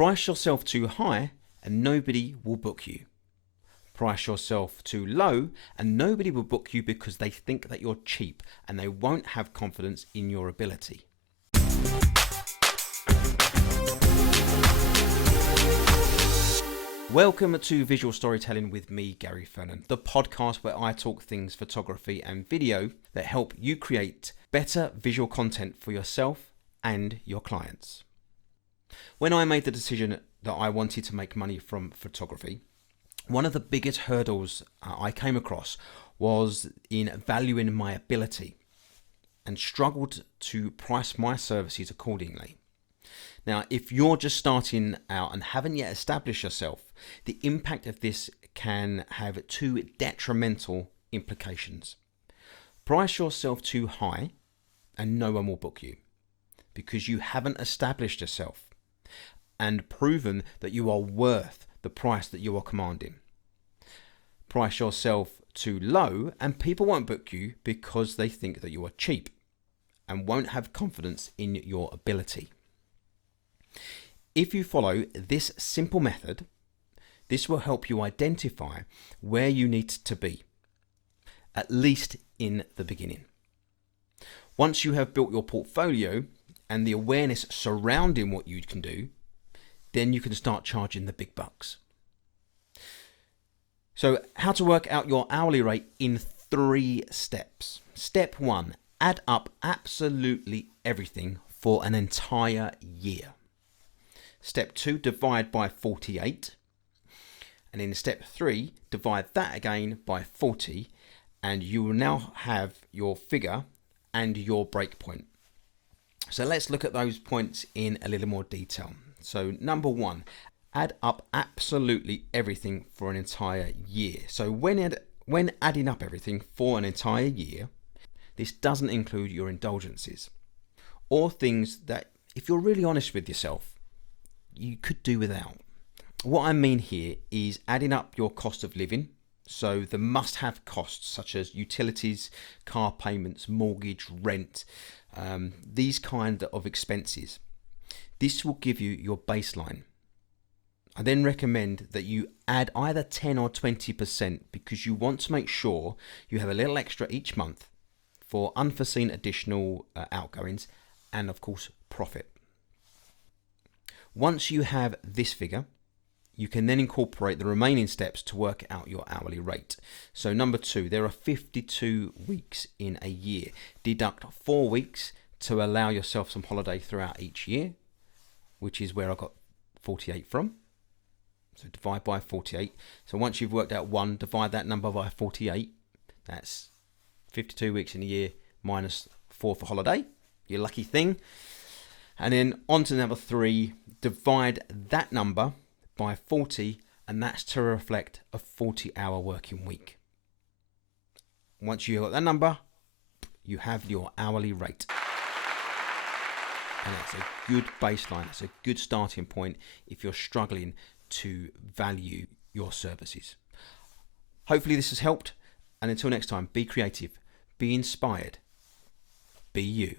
Price yourself too high and nobody will book you. Price yourself too low and nobody will book you because they think that you're cheap and they won't have confidence in your ability. Welcome to Visual Storytelling with me, Gary Fernon, the podcast where I talk things photography and video that help you create better visual content for yourself and your clients. When I made the decision that I wanted to make money from photography, one of the biggest hurdles I came across was in valuing my ability and struggled to price my services accordingly. Now, if you're just starting out and haven't yet established yourself, the impact of this can have two detrimental implications. Price yourself too high and no one will book you because you haven't established yourself and proven that you are worth the price that you are commanding. Price yourself too low and people won't book you because they think that you are cheap and won't have confidence in your ability. If you follow this simple method, this will help you identify where you need to be, at least in the beginning. Once you have built your portfolio and the awareness surrounding what you can do, then you can start charging the big bucks. So how to work out your hourly rate in 3 steps. Step 1, add up absolutely everything for an entire year. Step 2, divide by 48. And in step 3, divide that again by 40. And you will now have your figure and your breakpoint. So let's look at those points in a little more detail. So number 1, add up absolutely everything for an entire year. So when adding up everything for an entire year, this doesn't include your indulgences or things that, if you're really honest with yourself, you could do without. What I mean here is adding up your cost of living, so the must-have costs such as utilities, car payments, mortgage, rent, these kind of expenses. This will give you your baseline. I then recommend that you add either 10 or 20% because you want to make sure you have a little extra each month for unforeseen additional outgoings and of course profit. Once you have this figure, you can then incorporate the remaining steps to work out your hourly rate. So number 2, there are 52 weeks in a year. Deduct 4 weeks to allow yourself some holiday throughout each year, which is where I got 48 from. So divide by 48. So once you've worked out 1, divide that number by 48. That's 52 weeks in a year minus 4 for holiday. Your lucky thing. And then on to number 3, divide that number by 40, and that's to reflect a 40-hour working week. Once you got that number, you have your hourly rate. And that's a good baseline. It's a good starting point if you're struggling to value your services. Hopefully this has helped. And until next time, be creative, be inspired, be you.